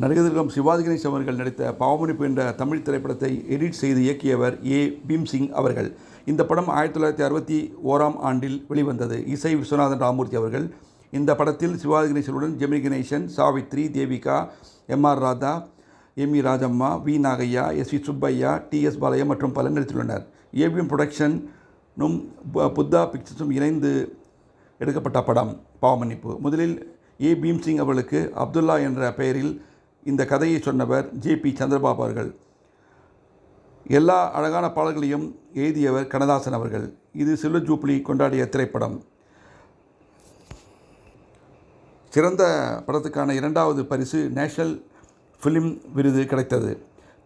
நடிகர் சிவாஜி கணேசன் அவர்கள் நடித்த பாவமன்னிப்பு என்ற தமிழ் திரைப்படத்தை எடிட் செய்து இயக்கியவர் பீம்சிங் அவர்கள். இந்த படம் 1961ஆம் ஆண்டில் வெளிவந்தது. இசை விஸ்வநாதன் ராமமூர்த்தி அவர்கள். இந்த படத்தில் சிவாஜி கணேசனுடன் Gemini Ganesan, Savitri, Devika, M R. Radha, M E. Rajamma, V. Nagayya, S V. Subbaiah, T S. Balaiah மற்றும் பலர் நடித்துள்ளனர். ஏபிஎம் புரொடக்ஷனும் புத்தா பிக்சர்ஸும் இணைந்து எடுக்கப்பட்ட படம் பாவமன்னிப்பு. முதலில் பீம்சிங் அவர்களுக்கு அப்துல்லா என்ற பெயரில் இந்த கதையை சொன்னவர் ஜே.பி. சந்திரபாபு அவர்கள். எல்லா அழகான பாடல்களையும் எழுதியவர் கண்ணதாசன் அவர்கள். இது சில்வர் ஜூப்ளி கொண்டாடிய திரைப்படம். சிறந்த படத்துக்கான 2வது பரிசு நேஷனல் ஃபிலிம் விருது கிடைத்தது.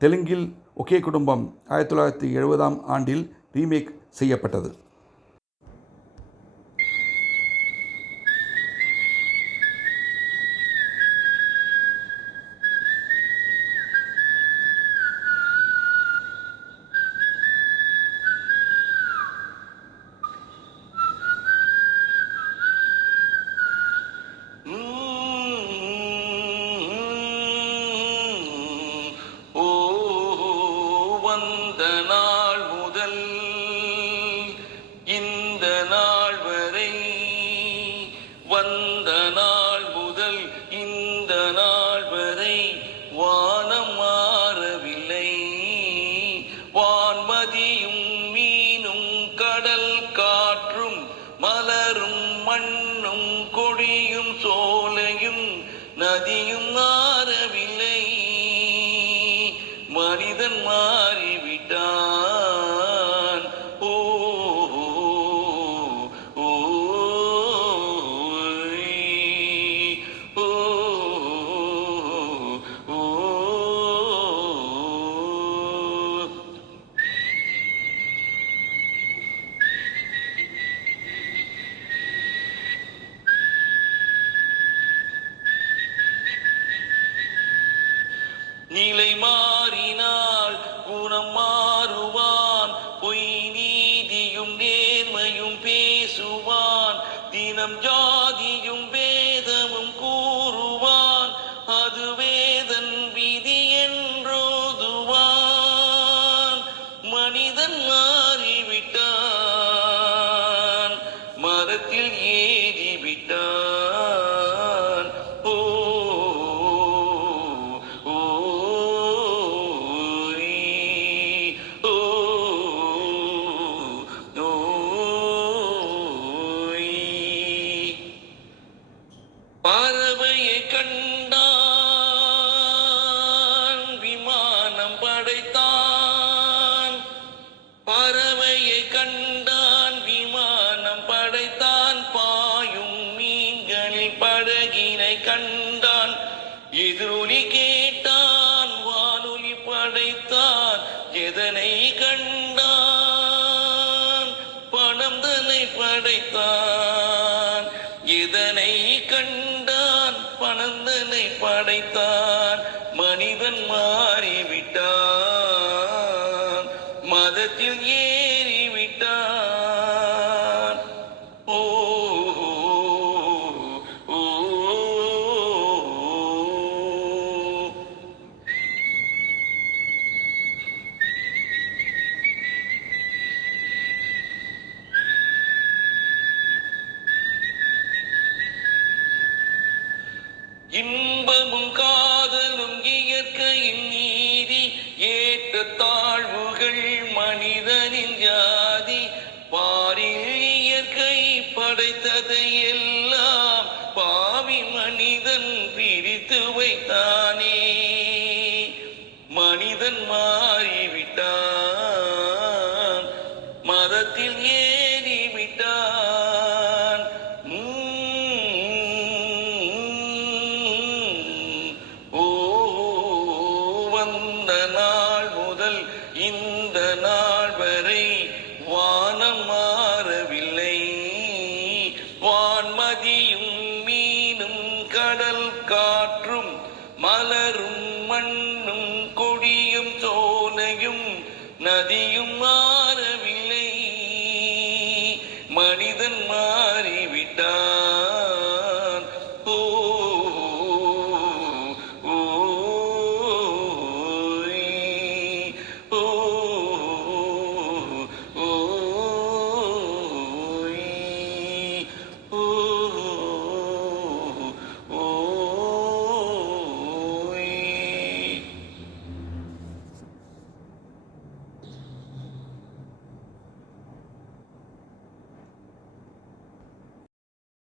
தெலுங்கில் ஒகே குடும்பம் 1970ஆம் ஆண்டில் ரீமேக் செய்யப்பட்டது. வந்த நாள் முதல் இந்த நாள் வரை, வந்த நாள் முதல் இந்த நாள் வரை வானம் மாறவில்லை. வான்மதியும் மீனும் கடல் காற்றும் மலரும் மண்ணும் கொடியும் சோலையும் நதியும் மாறவில்லை. மனிதன் மாறிவிட்டான். ஓ ஓ ஓ நிலை மாறினால் குணம் மாறுவான். பொய் நீதியும் நேர்மையும் பேசுவான். தினம் ஜாதியும் வேதமும் கூறுவான். அது வேதன் விதி என்றோதுவான். மனிதன் மாறிவிட்டான். மரத்தில் ஏறிவிட்டான். ஓ பறவையை கண்டான், விமானம் படைத்தான். பறவையை கண்டான், விமானம் படைத்தான். பாயும் மீன்களில் படகினை கண்டான். எதிரொலி கேட்டான், வானொலி படைத்தான். எதனை கண்டான்? பணம் தன்னை படைத்தான். எதனை கண்டான்? பணந்தனை படைத்தான். மனிதன் மாறிவிட்டான். மதத்தில் ஏறிவிட்டான். ஓ ஓ இன்பமும் காதலும் இயற்கையின் நீதி. ஏற்ற தாழ்வுகள் மனிதனின் ஜாதி. பாரில் இயற்கை படைத்ததை எல்லாம் பாவி மனிதன் பிரித்து வைத்தானே. மனிதன் மாறிவிட்டான். மதத்தில் ஏறிவிட்டான். வந்த நாள் முதல் இந்த நாள் வரை வானம் மாறவில்லை. வான்மதியும் மீனும் கடல் காற்றும் மலர்